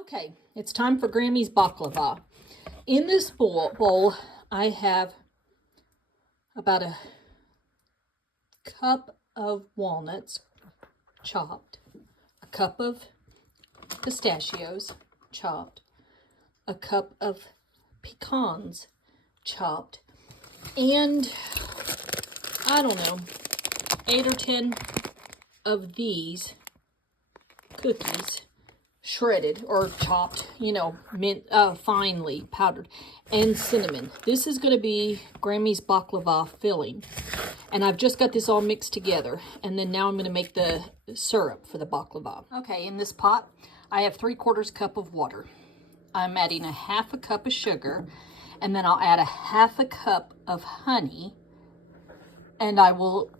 Okay, it's time for Grammy's baklava. In this bowl, I have about a cup of walnuts chopped, a cup of pistachios chopped, a cup of pecans chopped, and I don't know, 8 or 10 of these cookies, shredded or chopped, you know, finely powdered, and cinnamon. This is going to be Grammy's baklava filling. And I've just got this all mixed together. And then now I'm going to make the syrup for the baklava. Okay, in this pot, I have 3/4 cup of water. I'm adding a 1/2 cup of sugar. And then I'll add a 1/2 cup of honey. And I will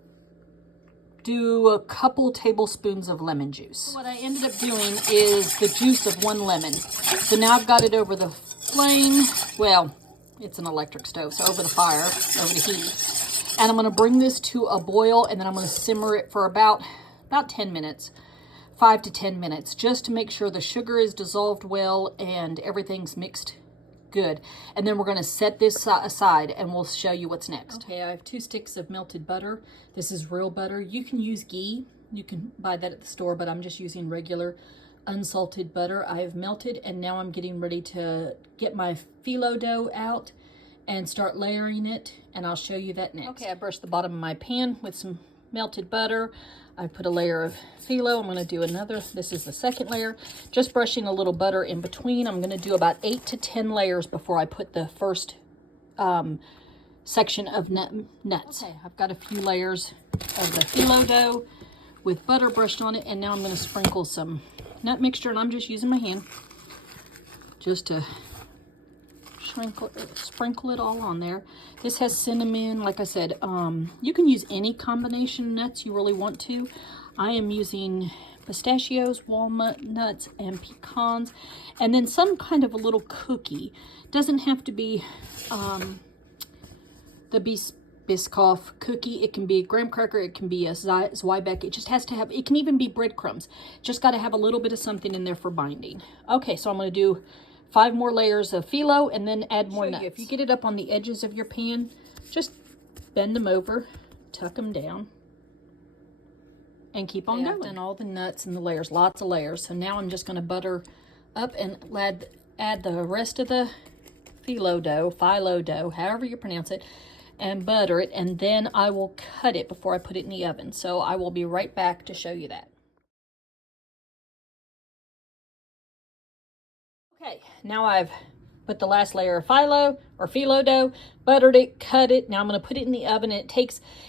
do a couple tablespoons of lemon juice. What I ended up doing is the juice of 1 lemon. So now I've got it over the flame. Well, it's an electric stove, so over the fire, over the heat. And I'm going to bring this to a boil, and then I'm going to simmer it for about 10 minutes, 5 to 10 minutes, just to make sure the sugar is dissolved well and everything's mixed good. And then we're going to set this aside, and we'll show you what's next. Okay, I have 2 sticks of melted butter. This is real butter. You can use ghee. You can buy that at the store, but I'm just using regular unsalted butter. I have melted, and now I'm getting ready to get my phyllo dough out and start layering it, and I'll show you that next. Okay, I brushed the bottom of my pan with some melted butter. I put a layer of phyllo. I'm going to do another. This is the second layer. Just brushing a little butter in between. I'm going to do about 8 to 10 layers before I put the first section of nuts. Okay, I've got a few layers of the phyllo dough with butter brushed on it, and now I'm going to sprinkle some nut mixture, and I'm just using my hand just to sprinkle it all on there. This has cinnamon. Like I said, you can use any combination of nuts you really want to. I am using pistachios, walnut nuts, and pecans, and then some kind of a little cookie. Doesn't have to be the Biscoff cookie. It can be a graham cracker. It can be a Zwieback. It just has to have, it can even be breadcrumbs. Just got to have a little bit of something in there for binding. Okay, so I'm going to do 5 more layers of phyllo and then add more nuts. If you get it up on the edges of your pan, just bend them over, tuck them down, and keep on going. I've done all the nuts and the layers, lots of layers. So now I'm just going to butter up and add the rest of the phyllo dough, however you pronounce it, and butter it, and then I will cut it before I put it in the oven. So I will be right back to show you that. Okay, now I've put the last layer of phyllo dough, buttered it, cut it. Now I'm going to put it in the oven, and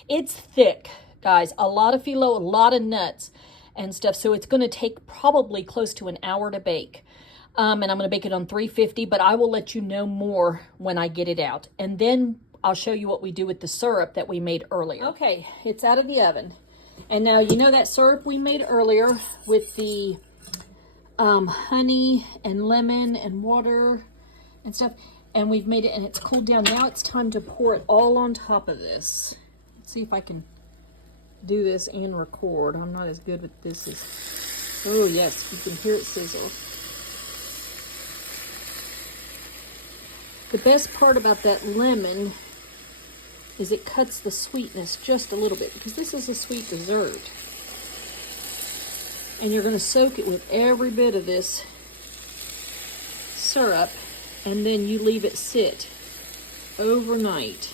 it's thick, guys. A lot of phyllo, a lot of nuts and stuff. So it's going to take probably close to an hour to bake. And I'm going to bake it on 350, but I will let you know more when I get it out. And then I'll show you what we do with the syrup that we made earlier. Okay, it's out of the oven. And now you know that syrup we made earlier with the honey and lemon and water and stuff, and we've made it, and it's cooled down. Now it's time to pour it all on top of this. Let's see if I can do this and record. I'm not as good with this as, oh yes, you can hear it sizzle. The best part about that lemon is it cuts the sweetness just a little bit, because this is a sweet dessert. And you're going to soak it with every bit of this syrup, and then you leave it sit overnight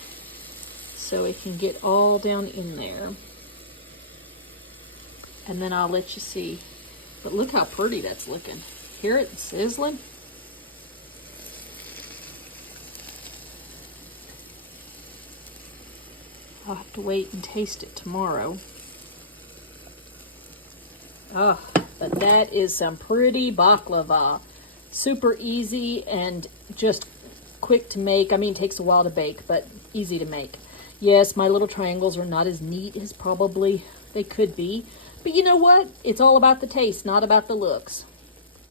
so it can get all down in there. And then I'll let you see. But look how pretty that's looking. Hear it sizzling? I'll have to wait and taste it tomorrow. Oh, but that is some pretty baklava. Super easy and just quick to make. I mean, it takes a while to bake, but easy to make. Yes, my little triangles are not as neat as probably they could be. But you know what? It's all about the taste, not about the looks.